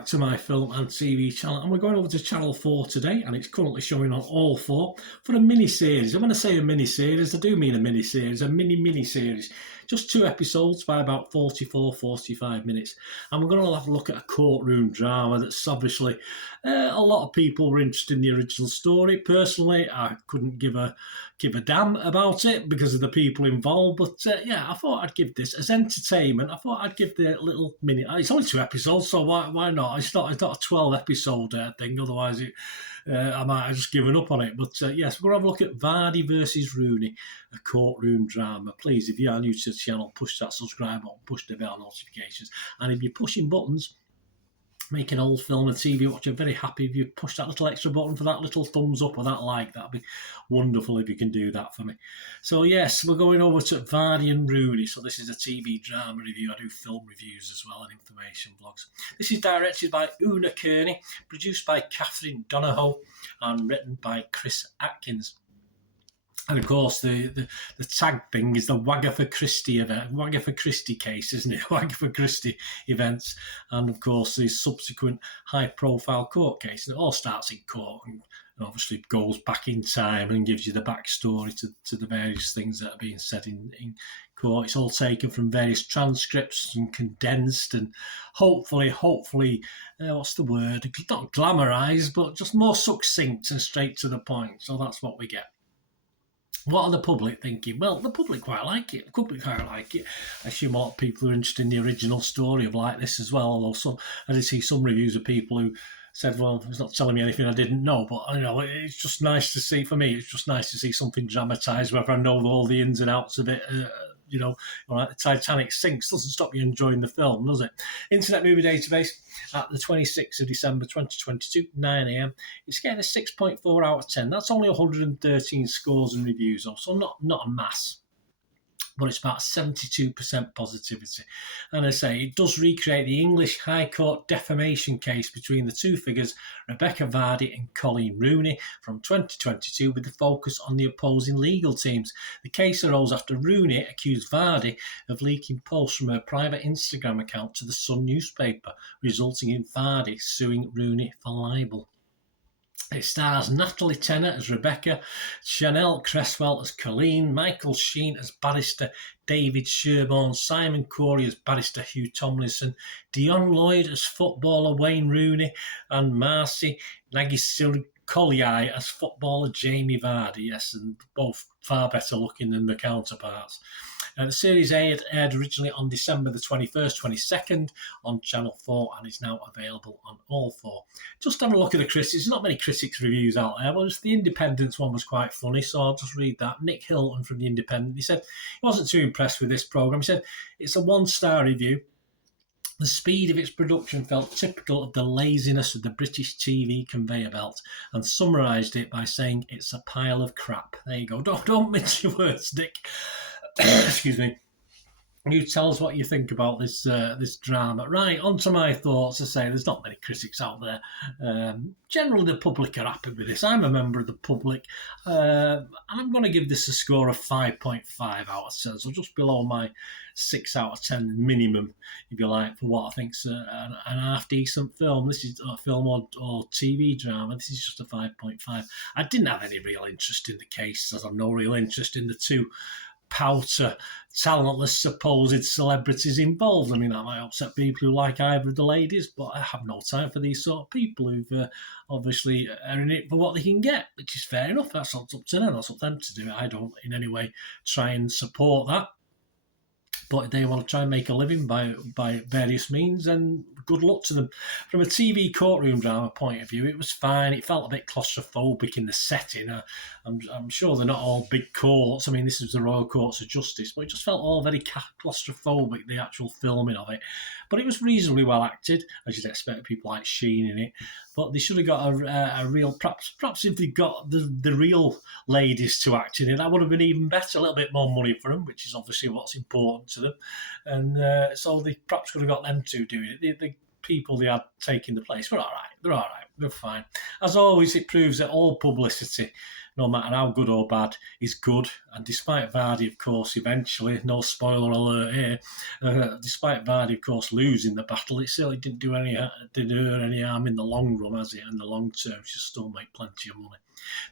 back to my film and TV channel, and we're going over to Channel 4 today, and it's currently showing on ALL4 for a mini-series. I'm going to say a mini-series, I do mean a mini-series, a mini-series. Just 2 episodes by about 44-45 minutes. And we're going to have a look at a courtroom drama that's obviously a lot of people were interested in the original story. Personally, I couldn't give a damn about it because of the people involved. But yeah, I thought I'd give this as entertainment. I thought I'd give the little mini. It's only 2 episodes, so why not? It's not a 12-episode thing. Otherwise, I might have just given up on it. But yes, we're going to have a look at Vardy versus Rooney, a courtroom drama. Please, if you are new to the channel, push that subscribe button, push the bell notifications, and if you're pushing buttons, make an old film and TV watcher very happy if you push that little extra button for that little thumbs up or that like. That'd be wonderful if you can do that for me. So yes, we're going over to Vardy and Rooney. So this is a TV drama review. I do film reviews as well and information vlogs. This is directed by Una Kearney, produced by Catherine Donahoe, and written by Chris Atkins. And of course, the tag thing is the Wagatha Christie event, Wagatha Christie case, isn't it? Wagatha Christie events, and of course the subsequent high-profile court case. And it all starts in court, and obviously goes back in time and gives you the backstory to the various things that are being said in court. It's all taken from various transcripts and condensed, and hopefully, what's the word? Not glamorised, but just more succinct and straight to the point. So that's what we get. What are the public thinking? Well, the public quite like it. I assume a lot of people who are interested in the original story have liked this as well. Although I did see some reviews of people who said, well, it's not telling me anything I didn't know. But it's just nice to see, for me, it's just nice to see something dramatised, whether I know all the ins and outs of it. Like the Titanic sinks doesn't stop you enjoying the film, does it? Internet Movie Database at the 26th of December 2022, 9 a.m. It's getting a 6.4 out of 10. That's only 113 scores and reviews, so not a mass. But it's about 72% positivity. And I say, it does recreate the English High Court defamation case between the two figures, Rebecca Vardy and Colin Rooney, from 2022, with the focus on the opposing legal teams. The case arose after Rooney accused Vardy of leaking posts from her private Instagram account to the Sun newspaper, resulting in Vardy suing Rooney for libel. It stars Natalie Tennant as Rebecca, Chanel Cresswell as Colleen, Michael Sheen as barrister David Sherborne, Simon Corey as barrister Hugh Tomlinson, Dion Lloyd as footballer Wayne Rooney, and Marcy Nagisiri Collier as footballer Jamie Vardy. Yes, and both far better looking than the counterparts. The series aired originally on December the 21st, 22nd on Channel 4 and is now available on ALL4. Just have a look at the critics. There's not many critics reviews out there, but the Independent's one was quite funny, so I'll just read that. Nick Hilton from the Independent, he said he wasn't too impressed with this programme. He said it's a 1-star review. The speed of its production felt typical of the laziness of the British TV conveyor belt, and summarised it by saying it's a pile of crap. There you go. Don't mince your words, Nick. Excuse me. You tell us what you think about this drama. Right, on to my thoughts. I say there's not many critics out there. Generally, the public are happy with this. I'm a member of the public, and I'm going to give this a score of 5.5 out of 10, so just below my 6 out of 10 minimum, if you like, for what I think's an half-decent film. This is a film or TV drama. This is just a 5.5. I didn't have any real interest in the case, as I've no real interest in the two powder, talentless supposed celebrities involved. I mean, that might upset people who like either of the ladies, but I have no time for these sort of people who've obviously are in it for what they can get, which is fair enough. That's up to them. That's up to them to do it. I don't in any way try and support that. But if they want to try and make a living by various means, then good luck to them. From a TV courtroom drama point of view, it was fine. It felt a bit claustrophobic in the setting. I'm sure they're not all big courts. I mean, this is the Royal Courts of Justice, but it just felt all very claustrophobic, the actual filming of it. But it was reasonably well acted, as you'd expect, people like Sheen in it. But they should have got a real, perhaps if they got the real ladies to act in it, that would have been even better. A little bit more money for them, which is obviously what's important to them. And so they perhaps could have got them two doing it. The people they had taking the place were all right. They're all right. They're fine. As always, it proves that all publicity, no matter how good or bad, is good. And despite Vardy, of course, eventually, no spoiler alert here, despite Vardy, of course, losing the battle, it certainly didn't do any harm in the long run, has it? In the long term, she'll still make plenty of money.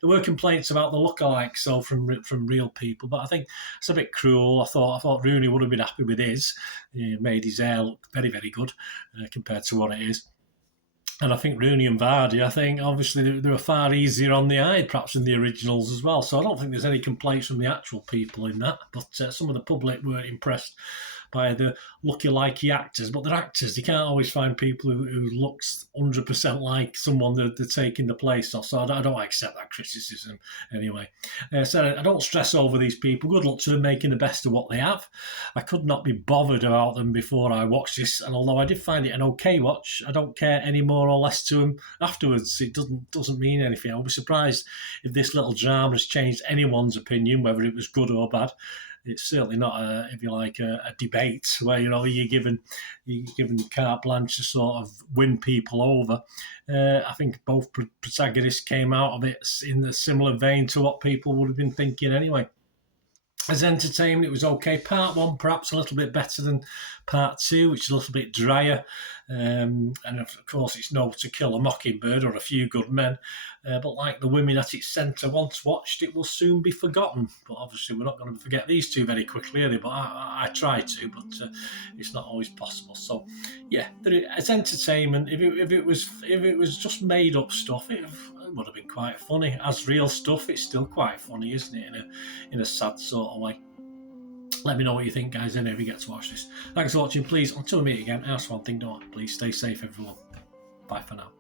There were complaints about the lookalikes, so from real people, but I think it's a bit cruel. I thought Rooney would have been happy with his. He made his hair look very, very good compared to what it is. And I think Rooney and Vardy, I think obviously they were far easier on the eye, perhaps in the originals as well. So I don't think there's any complaints from the actual people in that. But some of the public weren't impressed by the looky-likey actors. But they're actors. You can't always find people who looks 100% like someone they're taking the place of. So I don't accept that criticism anyway. So I don't stress over these people. Good luck to them making the best of what they have. I could not be bothered about them before I watched this. And although I did find it an okay watch, I don't care any more or less to them afterwards. It doesn't mean anything. I'll be surprised if this little drama has changed anyone's opinion, whether it was good or bad. It's certainly not a debate where you're given carte blanche to sort of win people over. I think both protagonists came out of it in a similar vein to what people would have been thinking anyway. As entertainment, it was okay. Part 1 perhaps a little bit better than Part 2, which is a little bit drier. And of course, it's no To Kill a Mockingbird or A Few Good Men. But like the women at its centre once watched, it will soon be forgotten. But obviously, we're not going to forget these two very quickly, are they? But I try to, but it's not always possible. So, yeah, as entertainment, if it was just made up stuff, it would have been quite funny. As real stuff, it's still quite funny, isn't it? In a sad sort of way. Let me know what you think, guys, and if you get to watch this. Thanks for watching. Please, until we meet again, ask one thing, don't please stay safe, everyone. Bye for now.